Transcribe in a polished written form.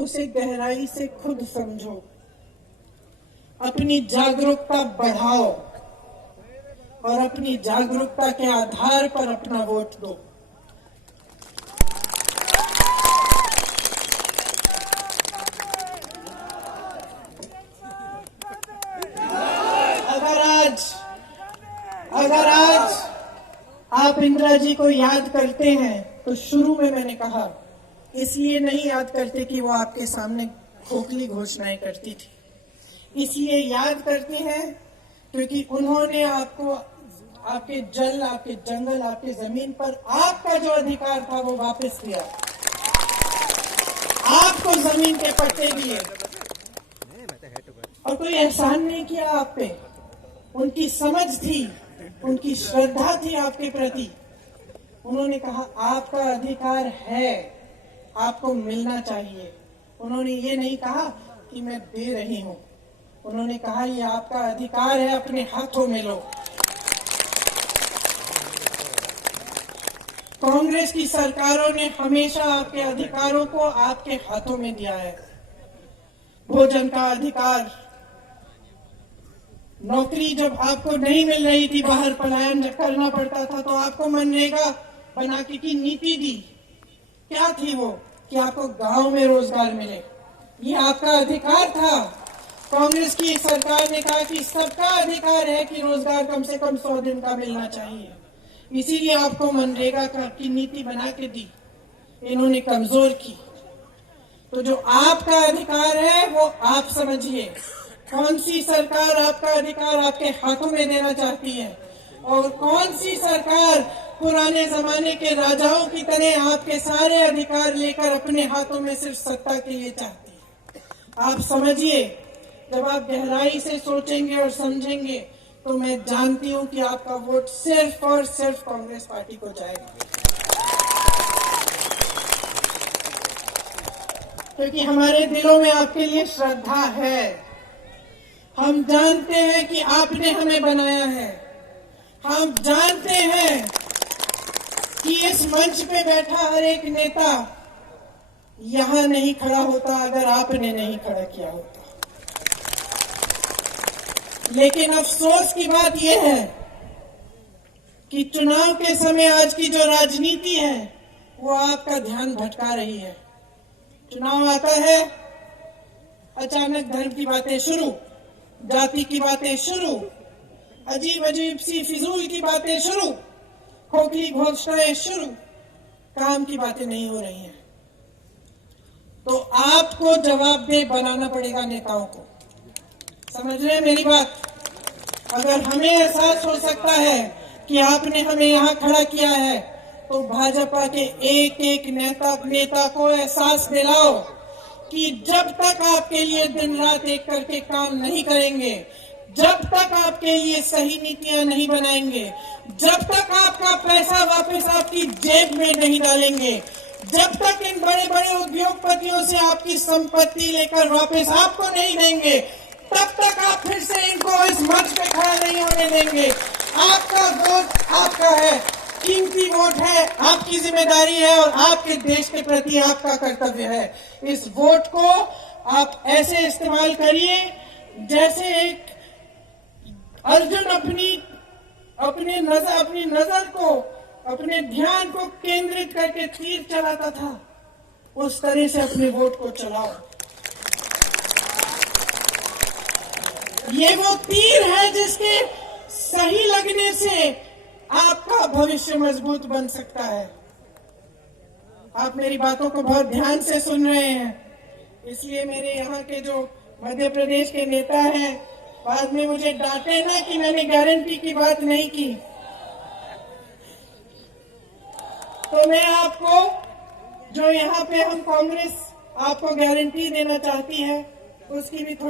उसे गहराई से खुद समझो, अपनी जागरूकता बढ़ाओ और अपनी जागरूकता के आधार पर अपना वोट दो। अगर आज आप इंदिरा जी को याद करते हैं तो शुरू में मैंने कहा इसलिए नहीं याद करते कि वो आपके सामने खोखली घोषणाएं करती थी, इसलिए याद करते हैं क्योंकि उन्होंने आपको आपके जल, आपके जंगल, आपके जमीन पर आपका जो अधिकार था वो वापस दिया, आपको जमीन के पट्टे दिए और कोई एहसान नहीं किया आप पे। उनकी समझ थी, उनकी श्रद्धा थी आपके प्रति। उन्होंने कहा आपका अधिकार है, आपको मिलना चाहिए। उन्होंने ये नहीं कहा कि मैं दे रही हूं, उन्होंने कहा ये आपका अधिकार है, अपने हाथों में लो। कांग्रेस की सरकारों ने हमेशा आपके अधिकारों को आपके हाथों में दिया है। भोजन का अधिकार, नौकरी जब आपको नहीं मिल रही थी, बाहर पलायन करना पड़ता था, तो आपको मनरेगा बना के की नीति दी। क्या थी वो? कि आपको गांव में रोजगार मिले, ये आपका अधिकार था। कांग्रेस की सरकार ने कहा कि सबका अधिकार है कि रोजगार कम से कम 100 दिन का मिलना चाहिए, इसीलिए आपको मनरेगा की नीति बना के दी, इन्होंने कमजोर की। तो जो आपका अधिकार है वो आप समझिए, कौन सी सरकार आपका अधिकार आपके हाथों में देना चाहती है और कौन सी सरकार पुराने जमाने के राजाओं की तरह आपके सारे अधिकार लेकर अपने हाथों में सिर्फ सत्ता के लिए चाहती है। आप समझिए, जब आप गहराई से सोचेंगे और समझेंगे तो मैं जानती हूं कि आपका वोट सिर्फ और सिर्फ कांग्रेस पार्टी को जाएगा, क्योंकि हमारे दिलों में आपके लिए श्रद्धा है। हम जानते हैं कि आपने हमें बनाया है, हम जानते हैं कि इस मंच पे बैठा हर एक नेता यहां नहीं खड़ा होता अगर आपने नहीं खड़ा किया होता। लेकिन अफसोस की बात यह है कि चुनाव के समय आज की जो राजनीति है वो आपका ध्यान भटका रही है। चुनाव आता है, अचानक धर्म की बातें शुरू, जाति की बातें शुरू, अजीब अजीब सी फिजूल की बातें शुरू, खोखली घोषणाएं शुरू, काम की बातें नहीं हो रही हैं। तो आपको जवाबदेह बनाना पड़ेगा नेताओं को। समझ रहे हैं मेरी बात? अगर हमें एहसास हो सकता है कि आपने हमें यहां खड़ा किया है, तो भाजपा के एक एक नेता को एहसास दिलाओ कि जब तक आपके लिए दिन रात एक करके काम नहीं करेंगे, जब तक आपके लिए सही नीतियां नहीं बनाएंगे, जब तक आपका पैसा वापस आपकी जेब में नहीं डालेंगे, जब तक इन बड़े बड़े उद्योगपतियों से आपकी संपत्ति लेकर वापस आपको नहीं देंगे, तब तक आप फिर से इनको इस मंच पे खड़ा नहीं होने देंगे। आपका वोट आपका है, कीमती वोट है, आपकी जिम्मेदारी है और आपके देश के प्रति आपका कर्तव्य है। इस वोट को आप ऐसे इस्तेमाल करिए जैसे एक अर्जुन अपनी नजर को, अपने ध्यान को केंद्रित करके तीर चलाता था, उस तरह से अपने वोट को चलाओ। ये वो तीर है जिसके सही लगने से आपका भविष्य मजबूत बन सकता है। आप मेरी बातों को बहुत ध्यान से सुन रहे हैं, इसलिए मेरे यहाँ के जो मध्य प्रदेश के नेता हैं बाद में मुझे डांटे ना कि मैंने गारंटी की बात नहीं की। तो मैं आपको, जो यहाँ पे हम कांग्रेस आपको गारंटी देना चाहती है, उसकी भी थोड़ी